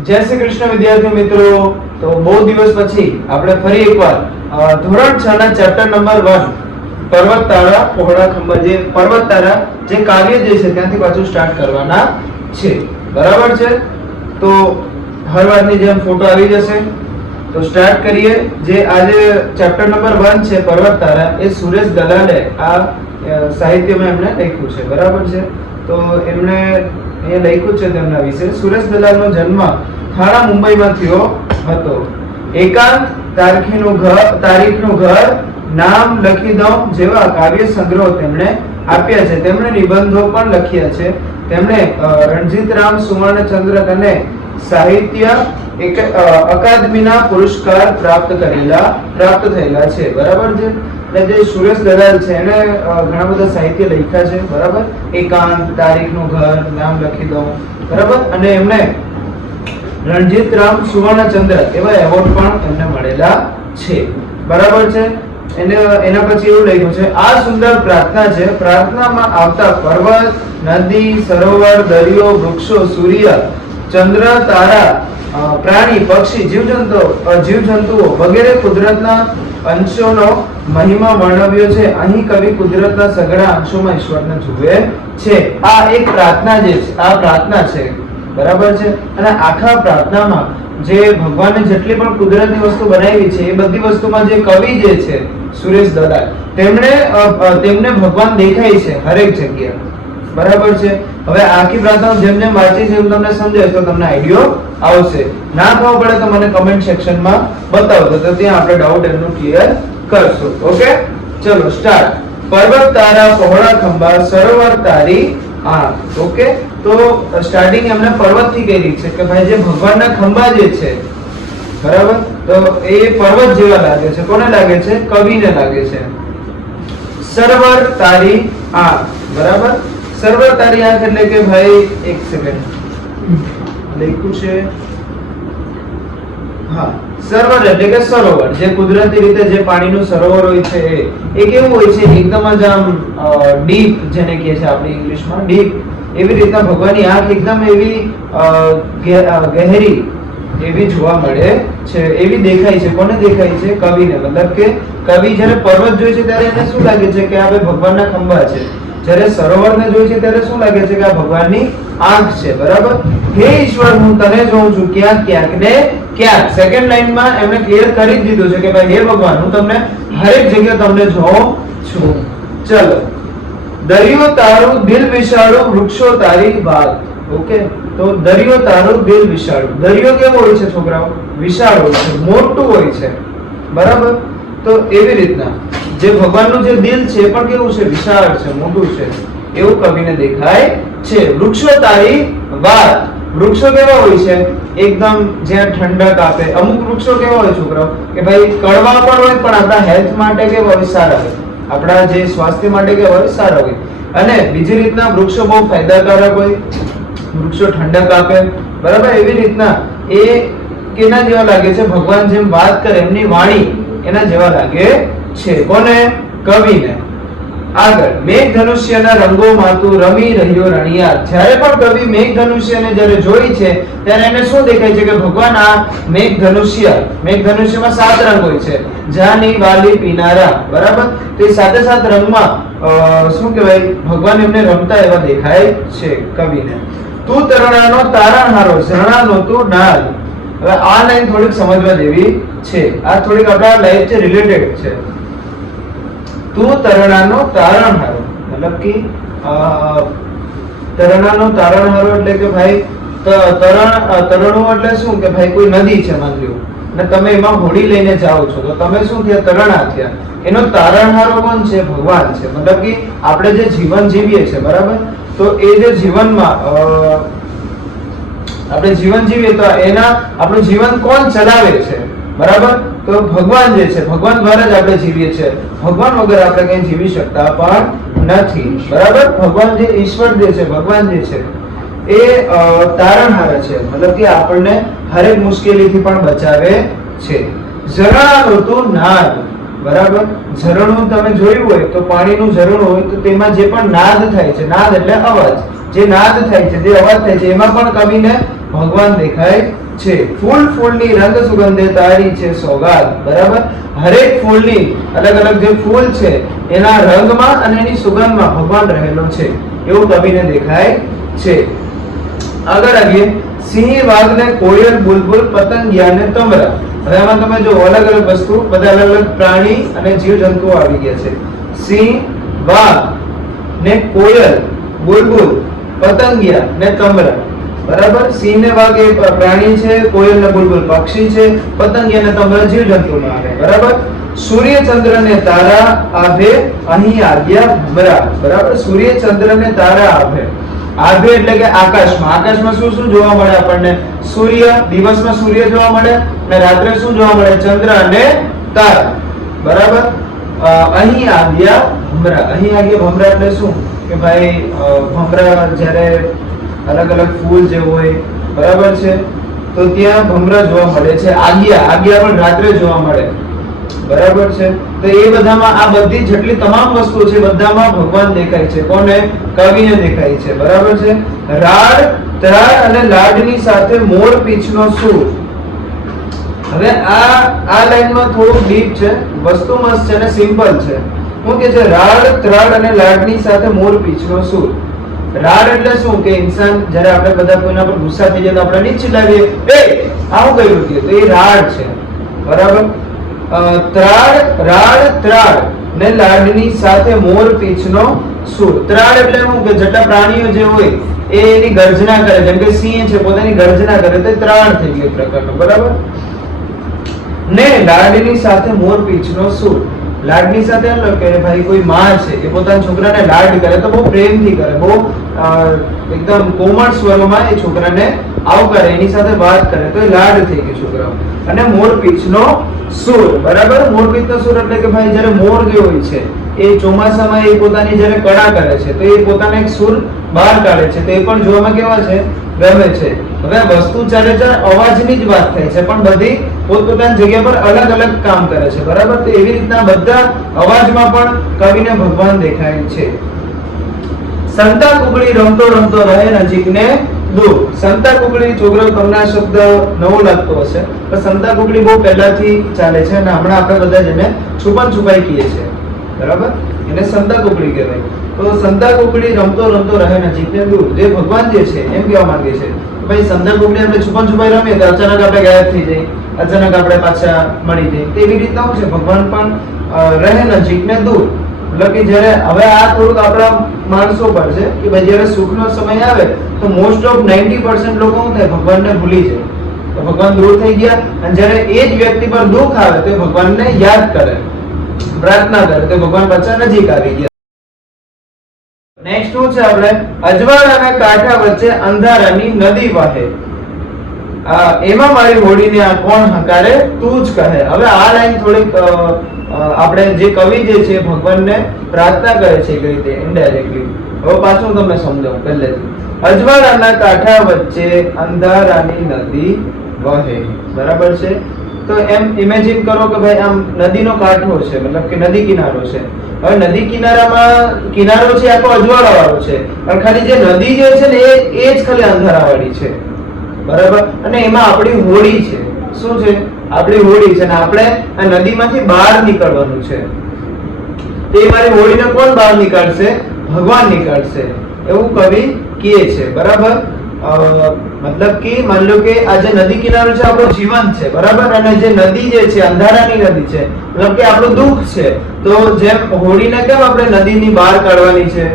જય શ્રી કૃષ્ણ વિદ્યાર્થી મિત્રો. તો બહુ દિવસ પછી આપણે ફરી એકવાર ધોરણ 6 ના ચેપ્ટર નંબર 1 પર્વત તારા પહોળા ખંભા જે પર્વત તારા જે કાવ્ય જે છે ત્યાંથી પાછું સ્ટાર્ટ કરવાના છે. બરાબર છે? તો હર વારની જેમ ફોટો આવી જશે. તો સ્ટાર્ટ કરીએ. જે આજે ચેપ્ટર નંબર 1 છે પર્વત તારા, એ સુરેશ દલાલે આ સાહિત્યમાં એમણે લખ્યું છે. બરાબર છે? તો એમણે એ લખ્યું છે તેમના વિશે. સુરેશ દલાલનો જન્મ થાણા મુંબઈમાં થયો હતો. એકાંત તારીખનું ઘર, નામ લખી દઉં જેવા કાવ્ય સંગ્રહો તેમણે આપ્યા છે. તેમણે નિબંધો પણ લખ્યા છે. તેમણે રણજીતરામ સુવર્ણચંદ્રક અને સાહિત્ય અકાદમીના પુરસ્કાર પ્રાપ્ત થયેલા છે. બરાબર છે? એટલે જે સુરેશ દલાલ છે એને ઘણા બધા સાહિત્ય લખ્યા છે. બરાબર? એકાંત તારીખનું ઘર, નામ લખી દઉં. બરાબર? અને એમને રણજીતરામ સુવર્ણચંદ્રક એવા એવોર્ડ પણ એમને મળેલા છે. બરાબર છે? એના પછી એવું લખ્યું છે, આ સુંદર પ્રાર્થના છે. પ્રાર્થનામાં આવતા પર્વત, નદી, સરોવર, દરિયો, વૃક્ષો, સૂર્ય, ચંદ્ર, તારા, પ્રાણી, પક્ષી, જીવજંતુઓ વગેરે કુદરતના અંશોનો મહિમા વર્ણવ્યો છે. અહીં કવિ કુદરતના સઘળા અંશોમાં ઈશ્વરને જુએ છે. આ એક પ્રાર્થના જે છે, આ પ્રાર્થના છે. બરાબર છે? અને આખા પ્રાર્થનામાં જે ભગવાને જેટલી પણ કુદરતની વસ્તુ બનાવી છે એ બધી વસ્તુમાં જે કવિ જે છે સુરેશ દલાલ, તેમને ભગવાન દેખાય છે હરેક જગ્યાએ. બરાબર છે? હવે આખી પ્રાર્થના જેમ જેમ વાંચી છે એમ તમને સમજાય તો તમને આઈડિયો આવશે. ના ખબર પડે તો મને કમેન્ટ સેક્શનમાં બતાવજો, તો ત્યાં આપણે ડાઉટ એમનું ક્લિયર કરશું. ઓકે, ચલો સ્ટાર્ટ. પર્વત તારા પહોળા ખંભા, સરોવર તારી આંખ. ઓકે, તો સ્ટાર્ટિંગ એમને પર્વત થી કરી છે કે ભાઈ જે ભગવાનના ખંભા જે છે, બરાબર, તો એ પર્વત જેવા લાગે છે. કોને લાગે છે? કવિને લાગે છે. સરોવર તારી આંખ. બરાબર? સરોવર તારી આંખ એટલે કે ભાઈ એક સેકન્ડ લખ્યું છે. હા, સરોવર એટલે કે સરોવર, જે કુદરતી રીતે જે પાણીનું સરોવર હોય છે એ કેવું હોય છે? એકદમ જ આમ ડીપ, જેને કહે છે આપણે ઇંગ્લિશમાં ડીપ. એવી રીતના ભગવાનની આંખ એકદમ એવી ગહેરી એવી જોવા મળે છે, એવી દેખાય છે. કોને દેખાય છે? કવિને. મતલબ કે કવિ જ્યારે પર્વત જોઈ છે ત્યારે એને શું લાગે છે કે આ ભગવાનના ખંભા છે. જ્યારે સરોવરને જોઈ છે ત્યારે શું લાગે છે કે આ ભગવાનની આંખ છે. બરાબર? હે ઈશ્વર, હું તને જોઉં છું ક્યાંક ક્યાંક ને ક્યાંક. સેકન્ડ લાઈનમાં એમણે ક્લિયર કરી દીધું છે કે ભાઈ હે ભગવાન, હું તમને હરેક જગ્યાએ તમને જોઉં છું. ચલો. દરિયો તારું દિલ વિશાળું, વૃક્ષો તારી બાગ. ઓકે, તો દરિયો તારું દિલ વિશાળું. દરિયો કેવો હોય છે છોકરાઓ? વિશાળ હોય છે, મોટું હોય છે. બરાબર? તો એવી રીતના જે ભગવાનનું જે દિલ છે એ પણ કેવું છે? વિશાળ છે, મોટું છે. એવું કવિને દેખાય છે. વૃક્ષો તારી વાત. વૃક્ષો કેવા હોય છે? એકદમ જ્યાં ઠંડક આપે. અમુક વૃક્ષો કેવા હોય છોકરાઓ કે ભાઈ કડવા પણ હોય પણ આપણા હેલ્થ માટે કેવા હોય? સારા હોય. આપણા જે સ્વાસ્થ્ય માટે કેવા હોય? સારા હોય. અને બીજી રીતના વૃક્ષો બહુ ફાયદાકારક હોય. વૃક્ષો ઠંડક આપે. બરાબર? એવી રીતના એ કેના જેવા લાગે છે? ભગવાન જેમ વાત કરે એમની વાણી એના જેવા લાગે છે. કોને? કવિને. આગળ. મેઘધનુષ્યના રંગોમાં તું રમી રહ્યો રણિયાર. જ્યારે પણ કવિ મેઘધનુષ્યને જ્યારે જોઈ છે ત્યારે એને શું દેખાય છે કે ભગવાન આ મેઘધનુષ્યમાં 7 રંગ હોય છે. જાની વાલી પીનારા. બરાબર? તો એ 7 રંગમાં શું કહેવાય? ભગવાન એમને રમતા એવા દેખાય છે કવિને. તું તરણાનો તારણહારો, ઝરણાનો તું નાદ. હવે આ લાઈન થોડીક સમજવા જેવી છે. આ થોડીક આપણા લાઈફ છે રિલેટેડ છે. તું તરણાનો તારણહારો, મતલબ કે તરણાનો તારણહારો એટલે કે ભાઈ તરણું એટલે શું કે ભાઈ કોઈ નદી છે માની લો અને તમે એમાં હોડી લઈને જાઓ છો, તો તમે શું થયા? તરણા થયા. એનો તારણહારો કોણ છે? ભગવાન છે. મતલબ કે આપણે જે જીવન જીવીએ છીએ, બરાબર, તો એ જે જીવનમાં આપણે જીવન જીવીએ તો આપણું જીવન કોણ ચલાવે છે? બરાબર? તો ભગવાન જે છે, ભગવાન દ્વારા જ આપણે જીવીએ છીએ. ભગવાન વગર આપણે કઈ જીવી શકતા પણ નથી. બરાબર? ભગવાન જે ઈશ્વર જે છે, ભગવાન જે છે એ તારણહાર છે. મતલબ કે આપણને હરેક મુશ્કેલીથી પણ બચાવે છે. ઝરણાનો તું નાદ. બરાબર? ઝરણું તમે જોયું હોય તો પાણીનું ઝરણું હોય તો તેમાં જે પણ નાદ થાય છે, નાદ એટલે અવાજ, જે નાદ થાય છે, જે અવાજ થાય છે, એમાં પણ કવિને ભગવાન દેખાય છે. ફૂલની રંગ સુગંધે તારી છે સોગાદ. બરાબર, હરેક ફૂલની અલગ અલગ જે ફૂલ છે એના રંગમાં અને એની સુગંધમાં ભગવાન રહેલો છે એવું કવિને દેખાય છે. આગળ આવીએ. સિંહ, વાઘ ને કોયલ, બુલબુલ, પતંગિયા ને તમરા. હવે આમાં તમે જો અલગ અલગ વસ્તુ, બધા અલગ અલગ પ્રાણી અને જીવ જંતુઓ આવી ગયા છે. સિંહ, વાઘ ને કોયલ, બુલબુલ, પતંગિયા ને તમરા. બરાબર, સિંહ ને વાઘ એ પ્રાણી છે, કોયલ ને બુલબુલ પક્ષી છે, પતંગિયા ને તમરા જીવ જંતુમાં આવે. બરાબર, સૂર્ય, ચંદ્ર ને તારા આભે અહીં આવ્યા ભમરા. બરાબર, સૂર્ય, ચંદ્ર ને તારા આભે. આભે એટલે કે આકાશમાં. આકાશમાં શું શું જોવા મળે આપણને? સૂર્ય, દિવસમાં સૂર્ય જોવા મળે અને રાત્રે શું જોવા મળે? ચંદ્ર અને તારા. બરાબર, અહીં આવ્યા ભમરા. અહીં આવ્યા ભમરા એટલે શું કે ભાઈ ભમરા જ્યારે અલગ અલગ ફૂલ જે હોય, બરાબર છે, તો ત્યાં ભમરા જોવા મળે છે. આગિયા પણ રાત્રે જોવા મળે. બરાબર છે, તો એ બધામાં આ બધી જેટલી તમામ વસ્તુઓ છે બધામાં ભગવાન દેખાય છે. કોને? કવિને દેખાય છે. બરાબર છે. રાડ, ત્રાડ અને લાડની સાથે મોર પીછનો સૂર. હવે આ લાઈનમાં થોડું ડીપ છે, વસ્તુ મસ્ત છે અને સિમ્પલ છે. શું કે છે? રાડ, ત્રાડ અને લાડની સાથે મોર પીછનો સૂર. રાડ એટલે શું કે ઇન્સાન જ્યારે આપણે બધા કોઈના પર ગુસ્સા થઈ જાય તો આપણે નીચે લાવીએ, એ આવું કર્યું કે, તો એ રાડ છે. બરાબર, રાડ, ત્રાડ ને લાડની સાથે મોર પીછનો સૂર. ત્રાડ એટલે શું કે જેટલા પ્રાણીઓ જે હોય એ એની ગર્જના કરે, જેમ કે સિંહ છે પોતાની ગર્જના કરે તો ત્રાડ થઈ ગયો પ્રકારનો. બરાબર, ને લાડની સાથે મોર પીછનો સૂર. લાડની સાથે એમ કે ભાઈ કોઈ માં છે એ પોતાના છોકરાને લાડ કરે તો બહુ પ્રેમથી કરે, બહુ એકદમ કોમળ સ્વરમાં એ છોકરાને આવકારે, એની સાથે વાત કરે તો એ લાડ થઈ ગયો છોકરાઓ. અને મોરપીંછનો સૂર. બરાબર, મોરપીંછનો સૂર એટલે કે ભાઈ જ્યારે મોર જે હોય છે એ ચોમાસામાં એ પોતાની જ્યારે કળા કરે છે તો એ પોતાનો એક સૂર બહાર કાઢે છે, તો એ પણ જોવામાં કેવા છે? ગમે છે. હવે વસ્તુ ચાલે છે, અવાજની જ વાત થાય છે, પણ બધી પોતપોતાની જગ્યા પર અલગ અલગ કામ કરે છે. બરાબર, તો એવી રીતના બધા અવાજમાં પણ કવિને ભગવાન દેખાય છે. સંતા કુકડી રમતો રમતો રહે નજીક ને દૂર. સંતા કુકડી, છોકરો તમને આ શબ્દ નવો લાગતો હશે, પણ સંતા કુકડી બહુ પહેલાથી ચાલે છે અને હમણાં આપણે બધા જેને છુપન છુપાઈ કહીએ છીએ. બરાબર, એને સંતા કુકડી કહેવાય. તો સંતા કુકડી રમતો રમતો રહે નજીક ને દૂર. જે ભગવાન જે છે એમ કહેવા માંગે છે ભાઈ સંતા કુકડી આપણે છુપન છુપાઈ રમીએ તો અચાનક આપણે ગાયબ થઈ જાય, અચાનક આપણે પાછા મળી જાય. તો એવી રીતના શું છે, ભગવાન પણ રહે નજીક ને દૂર. મતલબ કે જ્યારે હવે આ થોડુંક આપણા માણસો પર છે કે ભાઈ જ્યારે સુખનો સમય આવે તો મોસ્ટ ઓફ 90% લોકો શું થાય? ભગવાનને ભૂલી જાય. તો ભગવાન દૂર થઈ ગયા, અને જ્યારે એ જ વ્યક્તિ પર દુઃખ આવે તો ભગવાનને યાદ કરે, પ્રાર્થના કરે તો ભગવાન પાછા નજીક આવી ગયા. નેક્સ્ટ શું છે આપણે? અજવાળાના કાંઠા વચ્ચે અંધારાની નદી વહે. એમાં મારી હોડીને આ કોણ હકારે? તું જ કહે. હવે આ લાઈન થોડીક આપણે જે કવિ જે છે ભગવાનને પ્રાર્થના કરે છે એક રીતે ઇનડાયરેક્ટલી. હવે પાછું તમને સમજાવું પહેલેથી. અજવાળાના કાંઠા વચ્ચે અંધારાની નદી વહે. બરાબર છે, તો એમ ઇમેજિન કરો કે ભાઈ આમ નદીનો કાંઠો છે, મતલબ કે નદી કિનારો છે. હવે નદી કિનારામાં કિનારો છે આખો અજવાળા વાળો છે, પણ ખાલી જે નદી જે છે ને એ જ ખાલી અંધારા વાળી છે. બરાબર, અને એમાં આપણી હોડી છે. શું છે? આપણી હોડી છે, અને આપણે આ નદીમાંથી બહાર નીકળવાનું છે. તે મારી હોડીને કોણ બહાર નીકાળશે? ભગવાન નીકાળશે, એવું કવિ કહે છે. બરાબર, મતલબ કે માની લો કે આ જે નદી કિનારો છે આપણું જીવન છે. બરાબર, અને જે નદી જે છે અંધારાની નદી છે, મતલબ કે આપણું દુઃખ છે. તો જેમ હોડીને કેમ આપણે નદીની બહાર કાઢવાની છે,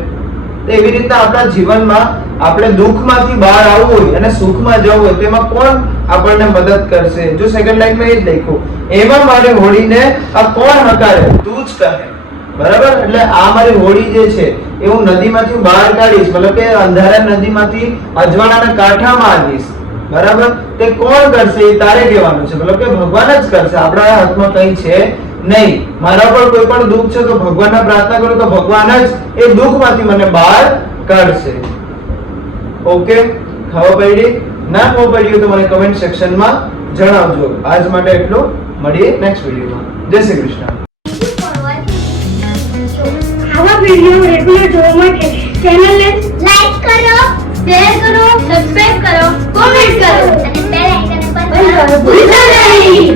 તો એવી રીતના આપણા જીવનમાં આપણે દુઃખમાંથી બહાર આવવું હોય અને સુખમાં જવું હોય તો એમાં કોણ આપણને મદદ કરશે? જો સેકન્ડ લાઈનમાં એ જ લખ્યું, એમાં મારી હોડીને આ કોણ હકારે? તું જ કહે. બરાબર, એટલે આ મારી હોડી જે છે એ હું નદીમાંથી બહાર કાઢીશ, મતલબ કે અંધારા નદીમાંથી અજવાળાના કાંઠામાં આવીશ. બરાબર, તે કોણ કરશે? એ તારે કહેવાનું છે, મતલબ કે ભગવાન જ કરશે. આપણા હાથમાં કંઈ છે નહીં. મારા પર કોઈ પણ દુઃખ છે તો ભગવાનને પ્રાર્થના કરું તો ભગવાન જ એ દુઃખમાંથી મને બહાર કાઢશે. ઓકે, ખબર પડી? ના ખબર પડી તો મને કમેન્ટ સેક્શનમાં જણાવજો. આજ માટે એટલું, મળીએ નેક્સ્ટ વિડીયોમાં. જય શ્રી કૃષ્ણ. આવા વિડિયો રેગ્યુલર જોવા માટે ચેનલને લાઈક કરો, શેર કરો, સબસ્ક્રાઇબ કરો, કોમેન્ટ કરો અને બેલ આઇકન ભૂલશો નહીં.